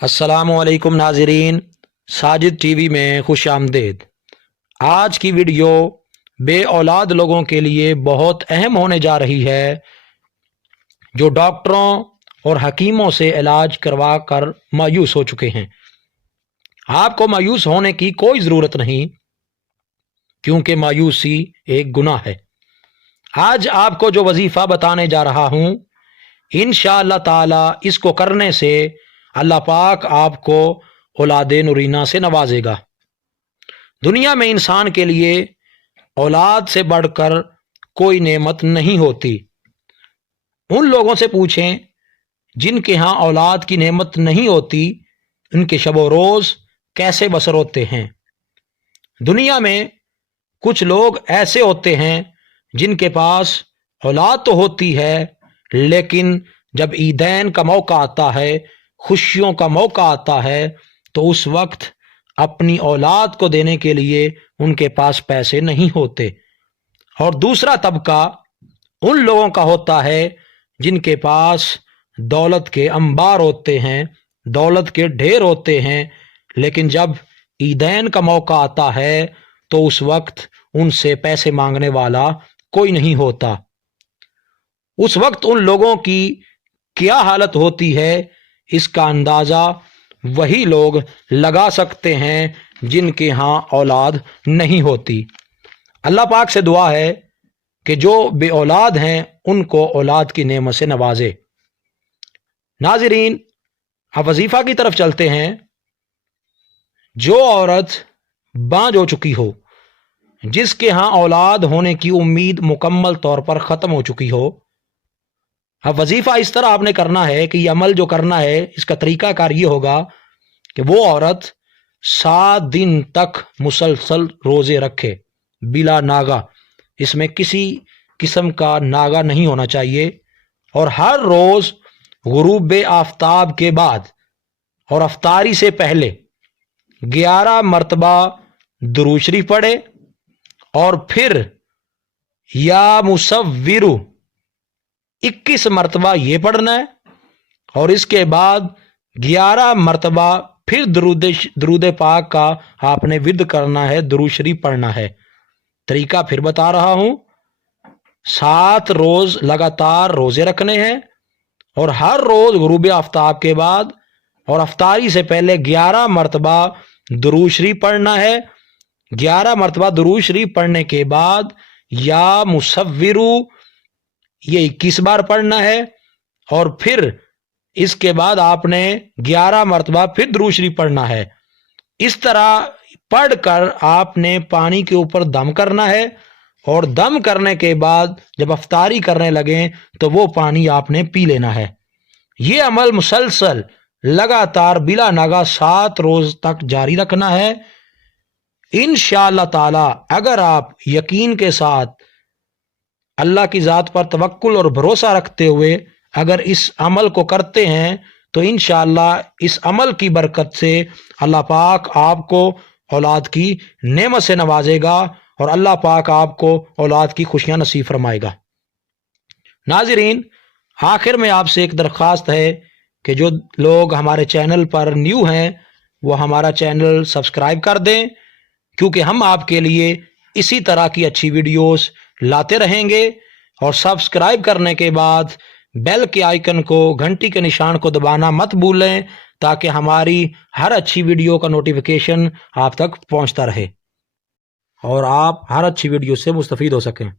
अस्सलामुअलैकुम नाज़रीन, साजिद टीवी में खुश आमदीद। आज की वीडियो बे औलाद लोगों के लिए बहुत अहम होने जा रही है, जो डॉक्टरों और हकीमों से इलाज करवा कर मायूस हो चुके हैं। आपको मायूस होने की कोई ज़रूरत नहीं, क्योंकि मायूसी एक गुनाह है। आज आपको जो वजीफ़ा बताने जा रहा हूँ, इंशाअल्लाह ताला इसको करने से अल्लाह पाक आपको औलाद नूरीना से नवाजेगा। दुनिया में इंसान के लिए औलाद से बढ़कर कोई नेमत नहीं होती। उन लोगों से पूछें जिनके यहाँ औलाद की नेमत नहीं होती, उनके शब व रोज़ कैसे बसर होते हैं। दुनिया में कुछ लोग ऐसे होते हैं जिनके पास औलाद तो होती है, लेकिन जब ईदैन का मौका आता है, खुशियों का मौका आता है, तो उस वक्त अपनी औलाद को देने के लिए उनके पास पैसे नहीं होते। और दूसरा तबका उन लोगों का होता है जिनके पास दौलत के अंबार होते हैं, दौलत के ढेर होते हैं, लेकिन जब ईदैन का मौका आता है तो उस वक्त उनसे पैसे मांगने वाला कोई नहीं होता। उस वक्त उन लोगों की क्या हालत होती है, इसका अंदाज़ा वही लोग लगा सकते हैं जिनके यहाँ औलाद नहीं होती। अल्लाह पाक से दुआ है कि जो बे औलाद हैं उनको औलाद की नेमत से नवाजे। नाज़रीन, अब वजीफ़ा की तरफ चलते हैं। जो औरत बांझ हो चुकी हो, जिसके यहाँ औलाद होने की उम्मीद मुकम्मल तौर पर ख़त्म हो चुकी हो, अब वजीफ़ा इस तरह आपने करना है कि ये अमल जो करना है, इसका तरीक़ाकार ये होगा कि वो औरत 7 दिन तक मुसलसल रोज़े रखे बिला नागा। इसमें किसी किस्म का नागा नहीं होना चाहिए। और हर रोज़ गुरूब आफ्ताब के बाद और अफ्तारी से पहले 11 मरतबा दुरूद शरीफ पढ़े, और फिर या मुसव्विरु 21 मरतबा ये पढ़ना है, और इसके बाद 11 मरतबा फिर दरूद पाक का आपने विद करना है, दुरूद शरीफ पढ़ना है। तरीका फिर बता रहा हूं, 7 रोज लगातार रोजे रखने हैं, और हर रोज गुरूब आफ्ताब के बाद और अफ्तारी से पहले 11 मरतबा दुरूद शरीफ पढ़ना है। 11 मरतबा दुरूद शरीफ पढ़ने के बाद या मुसव्विरु ये 21 बार पढ़ना है, और फिर इसके बाद आपने 11 मरतबा फिर दुरूद शरीफ पढ़ना है। इस तरह पढ़कर आपने पानी के ऊपर दम करना है, और दम करने के बाद जब अफ्तारी करने लगे तो वो पानी आपने पी लेना है। ये अमल मुसलसल लगातार बिला नागा 7 रोज तक जारी रखना है। इंशाअल्लाह ताला अगर आप यकीन के साथ अल्लाह की ज़ात पर तवक्कुल और भरोसा रखते हुए अगर इस अमल को करते हैं, तो इंशाअल्लाह इस अमल की बरकत से अल्लाह पाक आपको औलाद की नेमत से नवाजेगा, और अल्लाह पाक आपको औलाद की खुशियां नसीब फरमाएगा। नाज़रीन, आखिर में आपसे एक दरख्वास्त है कि जो लोग हमारे चैनल पर न्यू हैं वो हमारा चैनल सब्सक्राइब कर दें, क्योंकि हम आपके लिए इसी तरह की अच्छी वीडियोस लाते रहेंगे। और सब्सक्राइब करने के बाद बेल के आइकन को, घंटी के निशान को दबाना मत भूलें, ताकि हमारी हर अच्छी वीडियो का नोटिफिकेशन आप तक पहुंचता रहे और आप हर अच्छी वीडियो से मुस्तफ़ीद हो सकें।